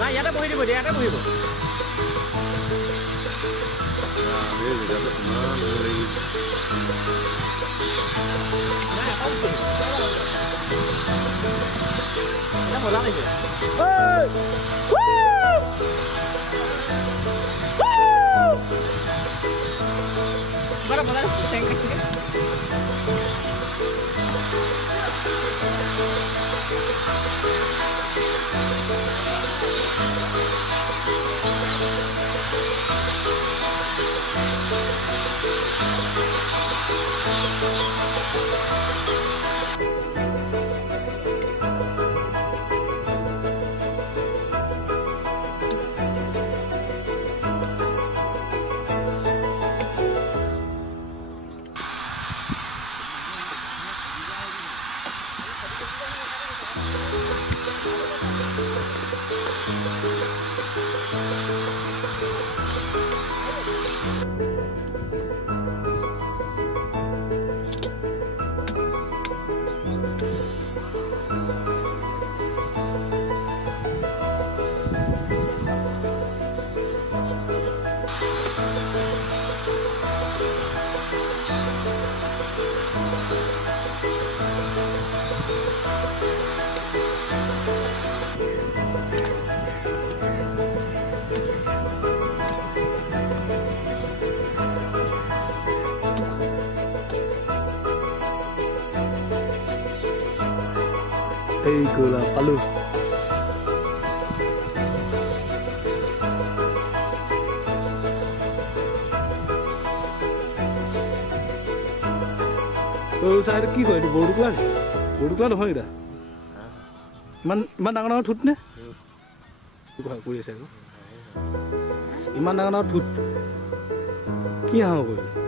নাই ইয়াতে বহি দিব ইয়াতে বহিব মজা লাগিছে Para mudar o tempo aqui. Hey, gula palu. Oh, saya ki koi boru klan hoy da. Man nang thut ne? Ko kuri ase ko. Iman nang thut. Ki ha ko?